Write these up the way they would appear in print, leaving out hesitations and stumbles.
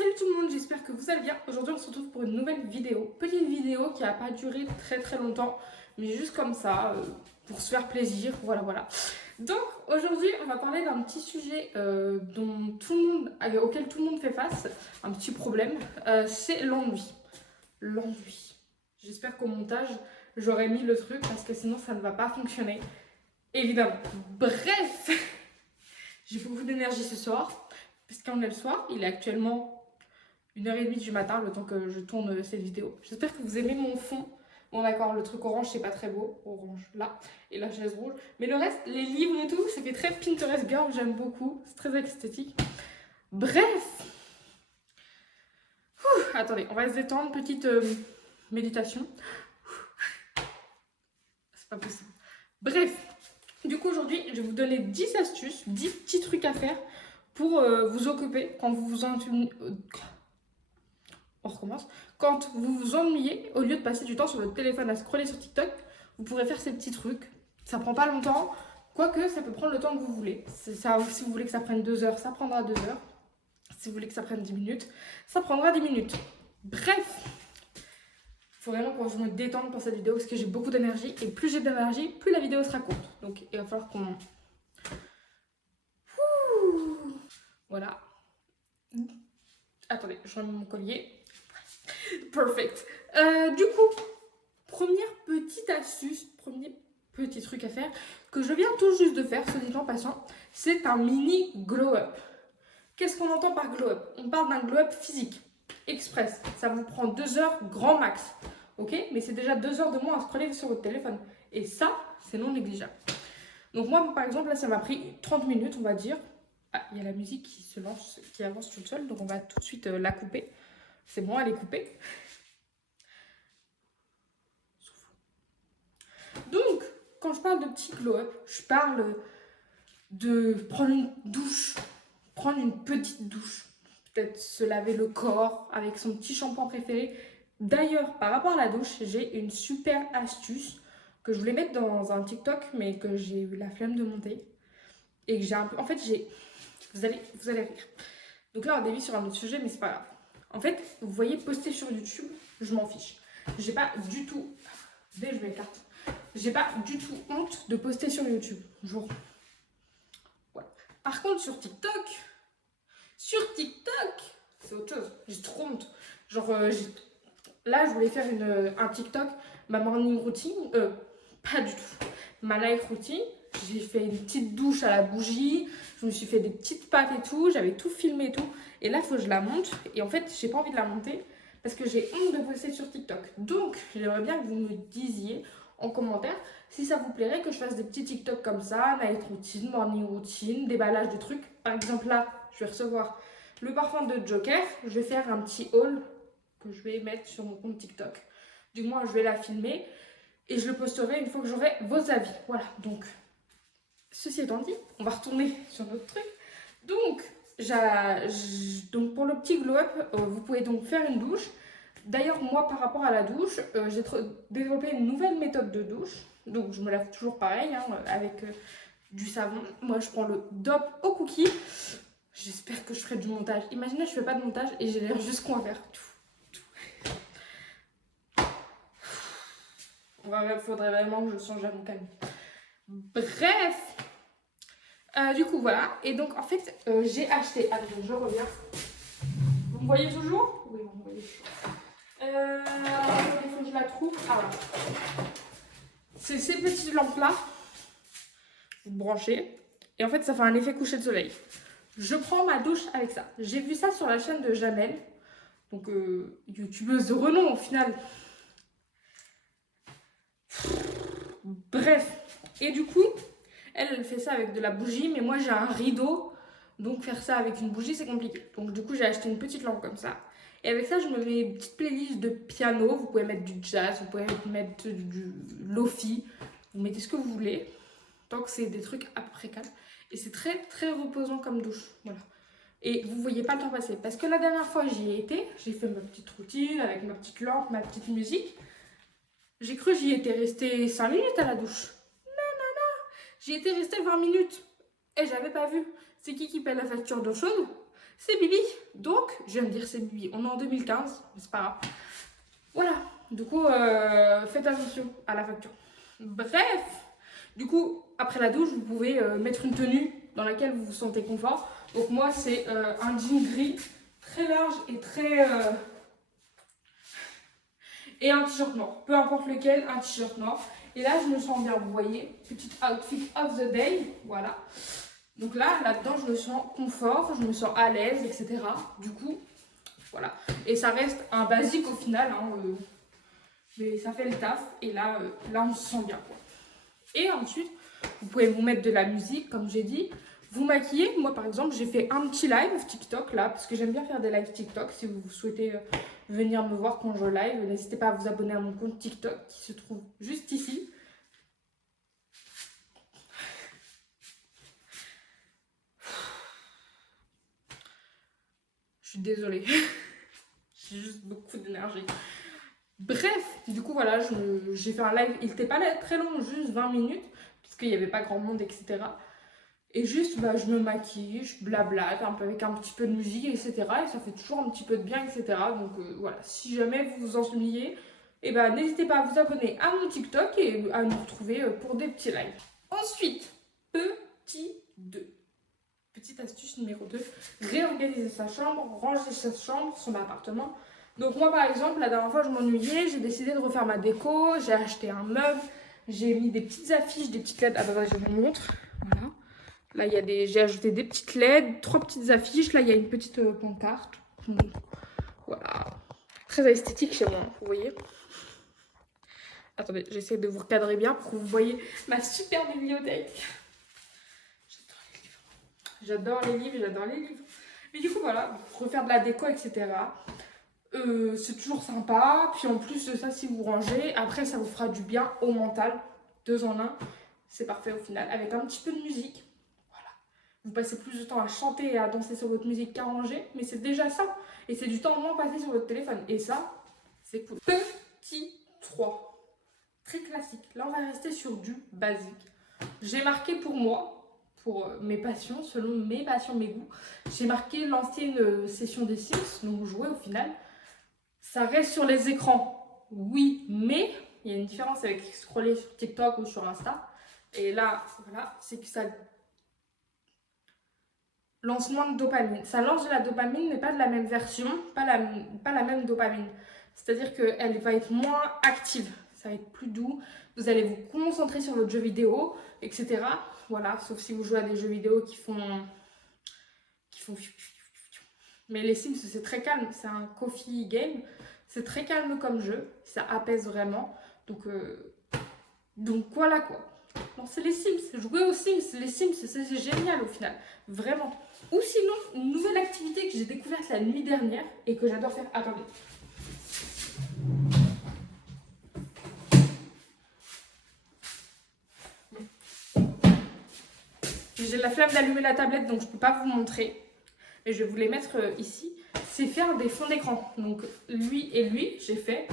Salut tout le monde, j'espère que vous allez bien. Aujourd'hui on se retrouve pour une nouvelle vidéo. Petite vidéo qui n'a pas duré très longtemps, mais juste comme ça, pour se faire plaisir, voilà. Donc aujourd'hui on va parler d'un petit sujet auquel tout le monde fait face, un petit problème, c'est l'ennui. L'ennui. J'espère qu'au montage j'aurai mis le truc parce que sinon ça ne va pas fonctionner. Évidemment. Bref, j'ai beaucoup d'énergie ce soir, puisqu'on est le soir, il est actuellement 1h30 du matin, le temps que je tourne cette vidéo. J'espère que vous aimez mon fond. Bon d'accord, le truc orange c'est pas très beau, orange là, et la chaise rouge. Mais le reste, les livres et tout, ça fait très Pinterest girl, j'aime beaucoup, c'est très esthétique. Bref, attendez, on va se détendre, petite méditation. C'est pas possible. Bref, du coup aujourd'hui, je vais vous donner 10 astuces, 10 petits trucs à faire pour vous occuper quand vous vous ennuyez. On recommence. Quand vous vous ennuyez, au lieu de passer du temps sur votre téléphone à scroller sur TikTok, vous pourrez faire ces petits trucs. Ça prend pas longtemps, quoique ça peut prendre le temps que vous voulez. Ça, si vous voulez que ça prenne 2 heures, ça prendra 2 heures. Si vous voulez que ça prenne 10 minutes, ça prendra 10 minutes. Bref, il faut vraiment que je me détende pour cette vidéo parce que j'ai beaucoup d'énergie. Et plus j'ai d'énergie, plus la vidéo sera courte. Donc il va falloir qu'on... Voilà. Attendez, je remets mon collier. Perfect. Du coup, première petite astuce, premier petit truc à faire, que je viens tout juste de faire, ce dit en passant, c'est un mini glow-up. Qu'est-ce qu'on entend par glow-up? On parle d'un glow-up physique, express. Ça vous prend 2 heures grand max. Ok? Mais c'est déjà 2 heures de moins à scroller sur votre téléphone. Et ça, c'est non négligeable. Donc moi, par exemple, là, ça m'a pris 30 minutes, on va dire. Ah, il y a la musique qui se lance, qui avance toute seule, donc on va tout de suite la couper. C'est bon, elle est coupée. Donc, quand je parle de petit glow-up, je parle de prendre une douche, prendre une petite douche, peut-être se laver le corps avec son petit shampoing préféré. D'ailleurs, par rapport à la douche, j'ai une super astuce que je voulais mettre dans un TikTok, mais que j'ai eu la flemme de monter. Et que j'ai un peu... En fait, j'ai... Vous allez rire. Donc là, on dévie sur un autre sujet, mais c'est pas grave. En fait, vous voyez, poster sur YouTube, je m'en fiche. J'ai pas du tout... Dès je m'écarte. J'ai pas du tout honte de poster sur YouTube. Genre. Voilà. Par contre, sur TikTok, c'est autre chose. J'ai trop honte. Genre, là, je voulais faire un TikTok, ma morning routine. Pas du tout. Ma night routine. J'ai fait une petite douche à la bougie. Je me suis fait des petites pâtes et tout. J'avais tout filmé et tout. Et là, il faut que je la monte. Et en fait, j'ai pas envie de la monter parce que j'ai honte de poster sur TikTok. Donc, j'aimerais bien que vous me disiez en commentaire si ça vous plairait que je fasse des petits TikTok comme ça, night routine, morning routine, déballage de trucs. Par exemple là, je vais recevoir le parfum de Joker, je vais faire un petit haul que je vais mettre sur mon compte TikTok. Du moins, je vais la filmer et je le posterai une fois que j'aurai vos avis. Voilà, donc, ceci étant dit, on va retourner sur notre truc. Donc, donc pour le petit glow-up, vous pouvez donc faire une douche. D'ailleurs, moi, par rapport à la douche, j'ai développé une nouvelle méthode de douche. Donc, je me lave toujours pareil, hein, avec du savon. Moi, je prends le DOP au cookie. J'espère que je ferai du montage. Imaginez, je fais pas de montage et j'ai l'air juste con à faire. Il faudrait vraiment que je songe à mon calme. Bref, du coup, voilà. Et donc, en fait, j'ai acheté... Attends, je reviens. Vous me voyez toujours? Oui, vous me voyez toujours. Il faut que je la trouve. Ah voilà. C'est ces petites lampes-là. Vous branchez. Et en fait, ça fait un effet coucher de soleil. Je prends ma douche avec ça. J'ai vu ça sur la chaîne de Jamel. Donc, youtubeuse de renom au final. Bref. Et du coup, elle fait ça avec de la bougie. Mais moi, j'ai un rideau. Donc, faire ça avec une bougie, c'est compliqué. Donc, du coup, j'ai acheté une petite lampe comme ça. Et avec ça, je me mets une petite playlist de piano. Vous pouvez mettre du jazz, vous pouvez mettre du lofi. Vous mettez ce que vous voulez. Tant que c'est des trucs à peu près calmes. Et c'est très reposant comme douche. Voilà. Et vous voyez pas le temps passer. Parce que la dernière fois, j'y ai été. J'ai fait ma petite routine avec ma petite lampe, ma petite musique. J'ai cru que j'y étais restée 5 minutes à la douche. Non. J'y étais restée 20 minutes. Et j'avais pas vu. C'est qui paie la facture d'eau chaude? c'est Bibi. Donc, je viens de dire c'est Bibi. On est en 2015, mais c'est pas grave. Voilà. Du coup, faites attention à la facture. Bref. Du coup, après la douche, vous pouvez mettre une tenue dans laquelle vous vous sentez confort. Donc moi, c'est un jean gris très large et très... et un t-shirt noir. Peu importe lequel, un t-shirt noir. Et là, je me sens bien, vous voyez. Petit outfit of the day. Voilà. Donc là-dedans, je me sens confort, je me sens à l'aise, etc. Du coup, voilà. Et ça reste un basique au final. Hein, mais ça fait le taf. Et là, on se sent bien, quoi. Et ensuite, vous pouvez vous mettre de la musique, comme j'ai dit. Vous maquiller. Moi, par exemple, j'ai fait un petit live TikTok là, parce que j'aime bien faire des lives TikTok. Si vous souhaitez venir me voir quand je live, n'hésitez pas à vous abonner à mon compte TikTok qui se trouve juste ici. Je suis désolée. J'ai juste beaucoup d'énergie. Bref, du coup, voilà, j'ai fait un live. Il n'était pas très long, juste 20 minutes, puisqu'il n'y avait pas grand monde, etc. Et juste, je me maquille, je blablate un peu avec un petit peu de musique, etc. Et ça fait toujours un petit peu de bien, etc. Donc voilà, si jamais vous vous ennuyez, n'hésitez pas à vous abonner à mon TikTok et à nous retrouver pour des petits lives. Ensuite, petit 2. Petite astuce numéro 2, réorganiser sa chambre, ranger sa chambre, son appartement. Donc moi par exemple, la dernière fois je m'ennuyais, j'ai décidé de refaire ma déco, j'ai acheté un meuble, j'ai mis des petites affiches, des petites LED, je vous montre, voilà. Là j'ai ajouté des petites LED, 3 petites affiches, là il y a une petite pancarte, voilà. Très esthétique chez moi, vous voyez. Attendez, j'essaie de vous recadrer bien pour que vous voyez ma super bibliothèque. J'adore les livres, j'adore les livres. Mais du coup, voilà, refaire de la déco, etc. C'est toujours sympa. Puis en plus de ça, si vous rangez, après, ça vous fera du bien au mental. 2 en 1. C'est parfait au final. Avec un petit peu de musique. Voilà. Vous passez plus de temps à chanter et à danser sur votre musique qu'à ranger. Mais c'est déjà ça. Et c'est du temps moins passé sur votre téléphone. Et ça, c'est cool. Petit 3. Très classique. Là, on va rester sur du basique. J'ai marqué pour moi, pour mes passions, selon mes passions, mes goûts, j'ai marqué lancer une session des Sims, donc jouer au final. Ça reste sur les écrans, oui, mais il y a une différence avec scroller sur TikTok ou sur Insta. Et là, voilà, c'est que ça lance moins de dopamine. Ça lance de la dopamine, mais pas de la même version, pas la même dopamine. C'est-à-dire qu'elle va être moins active, ça va être plus doux. Vous allez vous concentrer sur votre jeu vidéo, etc. Voilà, sauf si vous jouez à des jeux vidéo qui font... Mais les Sims, c'est très calme. C'est un coffee game. C'est très calme comme jeu. Ça apaise vraiment. Donc voilà quoi. Non, c'est les Sims. Jouer aux Sims, les Sims, c'est génial au final. Vraiment. Ou sinon, une nouvelle activité que j'ai découverte la nuit dernière et que j'adore faire. Attendez. J'ai la flemme d'allumer la tablette, donc je ne peux pas vous montrer. Mais je vais vous les mettre ici. C'est faire des fonds d'écran. Donc lui et lui, j'ai fait.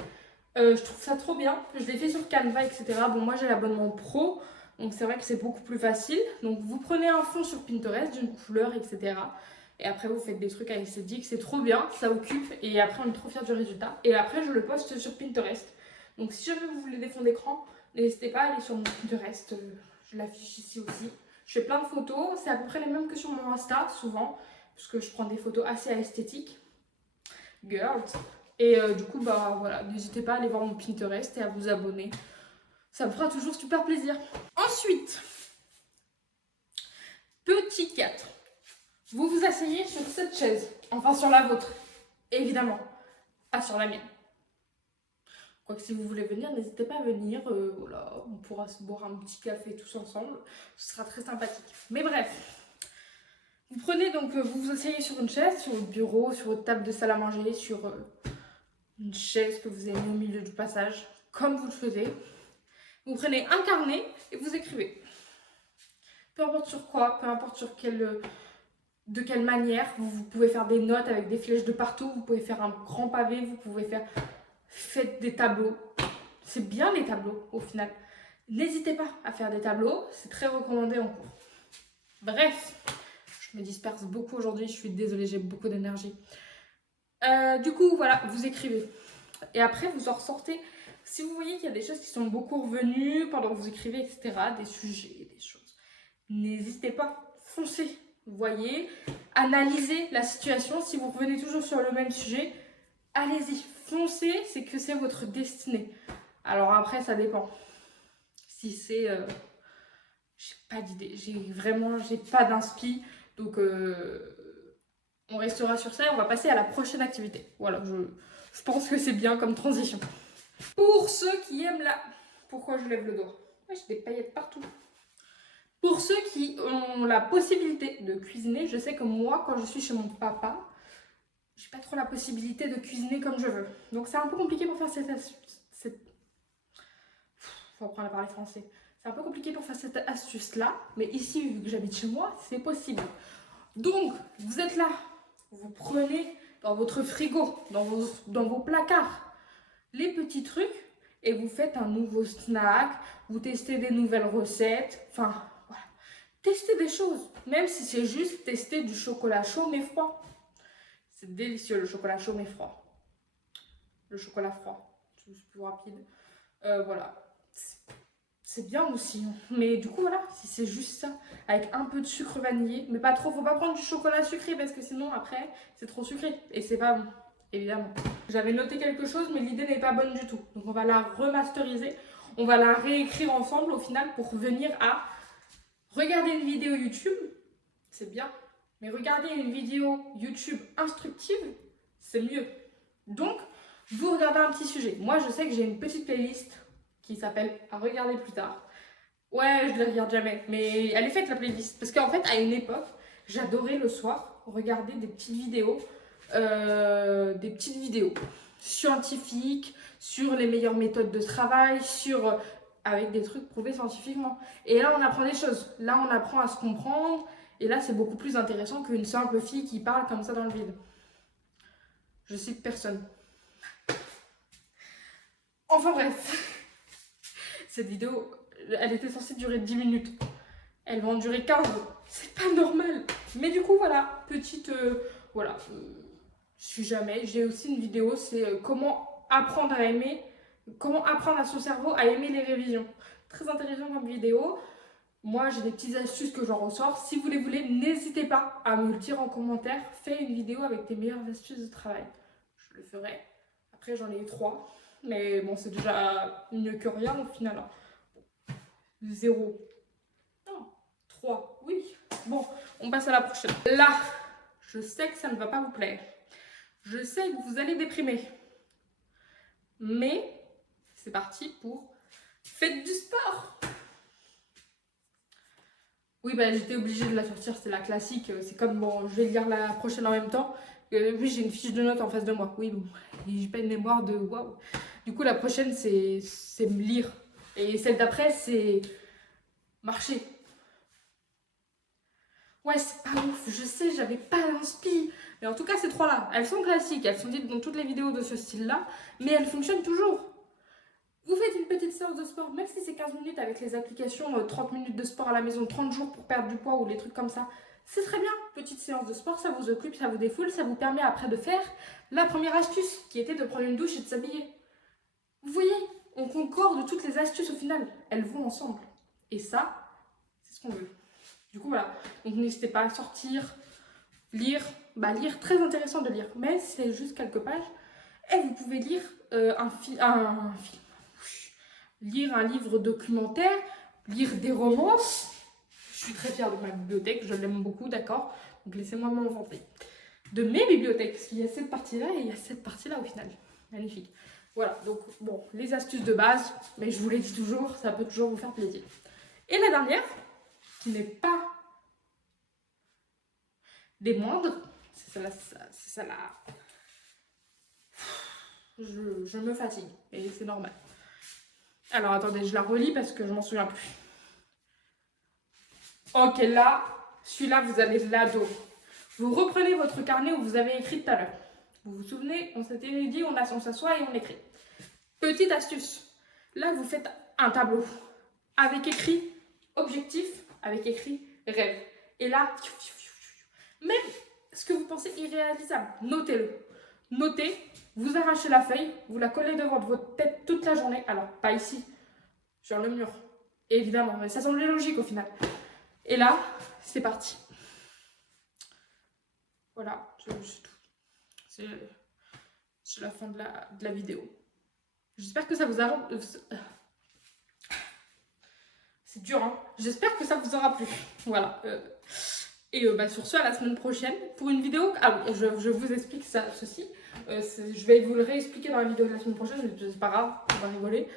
Je trouve ça trop bien. Je l'ai fait sur Canva, etc. Bon, moi j'ai l'abonnement pro. Donc c'est vrai que c'est beaucoup plus facile. Donc vous prenez un fond sur Pinterest d'une couleur, etc. Et après vous faites des trucs avec esthétiques. C'est trop bien, ça occupe. Et après on est trop fiers du résultat. Et après je le poste sur Pinterest. Donc si jamais vous voulez des fonds d'écran, n'hésitez pas à aller sur mon Pinterest. Je l'affiche ici aussi. Je fais plein de photos. C'est à peu près les mêmes que sur mon Insta, souvent. Parce que je prends des photos assez esthétiques. Girls. Et du coup, voilà, n'hésitez pas à aller voir mon Pinterest et à vous abonner. Ça me fera toujours super plaisir. Ensuite, petit 4. Vous vous asseyez sur cette chaise. Enfin, sur la vôtre. Évidemment. Pas sur la mienne. Quoique si vous voulez venir, n'hésitez pas à venir. Voilà, on pourra se boire un petit café tous ensemble. Ce sera très sympathique. Mais bref. Vous prenez donc, vous vous asseyez sur une chaise, sur votre bureau, sur votre table de salle à manger, sur une chaise que vous avez mis au milieu du passage, comme vous le faisiez. Vous prenez un carnet et vous écrivez. Peu importe sur quoi, peu importe sur de quelle manière. Vous pouvez faire des notes avec des flèches de partout, vous pouvez faire un grand pavé, vous pouvez faites des tableaux. C'est bien les tableaux au final. N'hésitez pas à faire des tableaux, c'est très recommandé en cours. Bref, Je me disperse beaucoup aujourd'hui, je suis désolée, j'ai beaucoup d'énergie. Du coup, voilà, vous écrivez. Et après, vous en ressortez. Si vous voyez qu'il y a des choses qui sont beaucoup revenues pendant que vous écrivez, etc., des sujets, des choses, n'hésitez pas, foncez. Vous voyez, analysez la situation. Si vous revenez toujours sur le même sujet, allez-y, foncez, c'est que c'est votre destinée. Alors après, ça dépend. Si c'est... j'ai pas d'idée, j'ai pas d'inspi. Donc, on restera sur ça et on va passer à la prochaine activité. Voilà, je pense que c'est bien comme transition. Pour ceux qui aiment la... Pourquoi je lève le doigt? J'ai des paillettes partout. Pour ceux qui ont la possibilité de cuisiner, je sais que moi, quand je suis chez mon papa, j'ai pas trop la possibilité de cuisiner comme je veux. Donc c'est un peu compliqué pour faire cette... Faut apprendre à parler français. C'est un peu compliqué pour faire cette astuce-là, mais ici, vu que j'habite chez moi, c'est possible. Donc, vous êtes là, vous prenez dans votre frigo, dans vos placards, les petits trucs, et vous faites un nouveau snack, vous testez des nouvelles recettes, enfin, voilà. Testez des choses, même si c'est juste tester du chocolat chaud mais froid. C'est délicieux le chocolat chaud mais froid. Le chocolat froid, c'est plus rapide. Voilà. C'est bien aussi, hein. Mais du coup, voilà, si c'est juste ça, avec un peu de sucre vanillé, mais pas trop, faut pas prendre du chocolat sucré parce que sinon, après, c'est trop sucré et c'est pas bon, évidemment. J'avais noté quelque chose, mais l'idée n'est pas bonne du tout. Donc, on va la remasteriser, on va la réécrire ensemble au final pour venir à regarder une vidéo YouTube, c'est bien, mais regarder une vidéo YouTube instructive, c'est mieux. Donc, vous regardez un petit sujet. Moi, je sais que j'ai une petite playlist qui s'appelle à regarder plus tard. Ouais, je ne la regarde jamais, mais elle est faite la playlist. Parce qu'en fait, à une époque, j'adorais le soir regarder des petites vidéos scientifiques sur les meilleures méthodes de travail, avec des trucs prouvés scientifiquement. Et là, on apprend des choses. Là, on apprend à se comprendre. Et là, c'est beaucoup plus intéressant qu'une simple fille qui parle comme ça dans le vide. Je cite personne. Enfin bref. Cette vidéo, elle était censée durer 10 minutes. Elle va en durer 15. C'est pas normal. Mais du coup, voilà, petite... voilà. Je suis jamais. J'ai aussi une vidéo, c'est comment apprendre à aimer... Comment apprendre à son cerveau à aimer les révisions. Très intéressant comme vidéo. Moi, j'ai des petites astuces que j'en ressors. Si vous les voulez, n'hésitez pas à me le dire en commentaire. Fais une vidéo avec tes meilleures astuces de travail. Je le ferai. Après, j'en ai eu 3. Mais bon, c'est déjà mieux que rien au final. 0. Non, 3. Oui. Bon, on passe à la prochaine. Là, je sais que ça ne va pas vous plaire. Je sais que vous allez déprimer. Mais c'est parti pour faites du sport. Oui, bah, j'étais obligée de la sortir, c'est la classique. C'est comme, bon, je vais lire la prochaine en même temps. Oui, j'ai une fiche de notes en face de moi. Oui, bon, j'ai pas une mémoire de waouh. Du coup, la prochaine, c'est me lire. Et celle d'après, c'est marcher. Ouais, c'est pas ouf, je sais, j'avais pas l'inspi. Mais en tout cas, ces trois-là, elles sont classiques, elles sont dites dans toutes les vidéos de ce style-là, mais elles fonctionnent toujours. Vous faites une petite séance de sport, même si c'est 15 minutes avec les applications 30 minutes de sport à la maison, 30 jours pour perdre du poids ou les trucs comme ça. C'est très bien, petite séance de sport, ça vous occupe, ça vous défoule, ça vous permet après de faire la première astuce, qui était de prendre une douche et de s'habiller. Vous voyez, on concorde toutes les astuces au final, elles vont ensemble. Et ça, c'est ce qu'on veut. Du coup, voilà. Donc, n'hésitez pas à sortir, lire. Bah, lire, très intéressant de lire. Mais c'est juste quelques pages. Et vous pouvez lire un film. Lire un livre documentaire. Lire des romances. Je suis très fière de ma bibliothèque. Je l'aime beaucoup, d'accord? Donc, laissez-moi m'en vanter. De mes bibliothèques. Parce qu'il y a cette partie-là et il y a cette partie-là au final. Magnifique. Voilà. Donc, bon, les astuces de base. Mais je vous l'ai dit toujours, ça peut toujours vous faire plaisir. Et la dernière, qui n'est pas des moindres, c'est ça là. Je me fatigue et c'est normal. Alors attendez, je la relis parce que je m'en souviens plus. Ok, là, celui-là, vous allez l'adorer. Vous reprenez votre carnet où vous avez écrit tout à l'heure. Vous vous souvenez, on s'était dit, on s'assoit et on écrit. Petite astuce. Là, vous faites un tableau avec écrit objectif, avec écrit rêve. Et là, Même ce que vous pensez irréalisable, notez-le. Notez, vous arrachez la feuille, vous la collez devant votre tête toute la journée. Alors, pas ici, sur le mur, évidemment, mais ça semble logique au final. Et là, c'est parti. Voilà, c'est tout. C'est la fin de la vidéo. J'espère que ça vous a... C'est dur, hein. J'espère que ça vous aura plu. Voilà. Et sur ce, à la semaine prochaine pour une vidéo. Ah oui, je vous explique ceci. Je vais vous le réexpliquer dans la vidéo de la semaine prochaine, mais c'est pas grave, on va rigoler.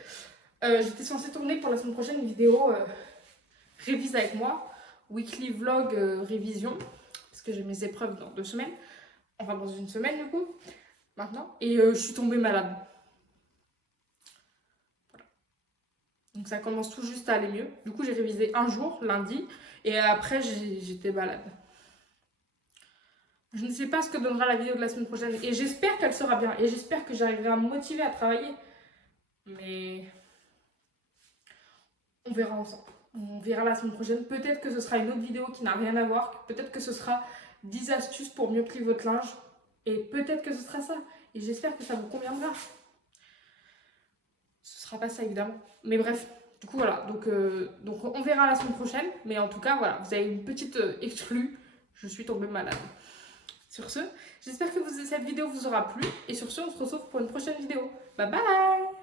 J'étais censée tourner pour la semaine prochaine une vidéo révise avec moi, weekly vlog révision, parce que j'ai mes épreuves dans 2 semaines, enfin dans 1 semaine du coup, maintenant, et je suis tombée malade. Voilà. Donc ça commence tout juste à aller mieux. Du coup j'ai révisé un jour, lundi, et après j'étais malade. Je ne sais pas ce que donnera la vidéo de la semaine prochaine, et j'espère qu'elle sera bien, et j'espère que j'arriverai à me motiver à travailler, mais on verra ensemble. On verra la semaine prochaine. Peut-être que ce sera une autre vidéo qui n'a rien à voir. Peut-être que ce sera 10 astuces pour mieux plier votre linge. Et peut-être que ce sera ça. Et j'espère que ça vous conviendra. Ce sera pas ça évidemment. Mais bref, du coup voilà. Donc on verra la semaine prochaine. Mais en tout cas, voilà, vous avez une petite exclue. Je suis tombée malade. Sur ce, j'espère que cette vidéo vous aura plu. Et sur ce, on se retrouve pour une prochaine vidéo. Bye bye!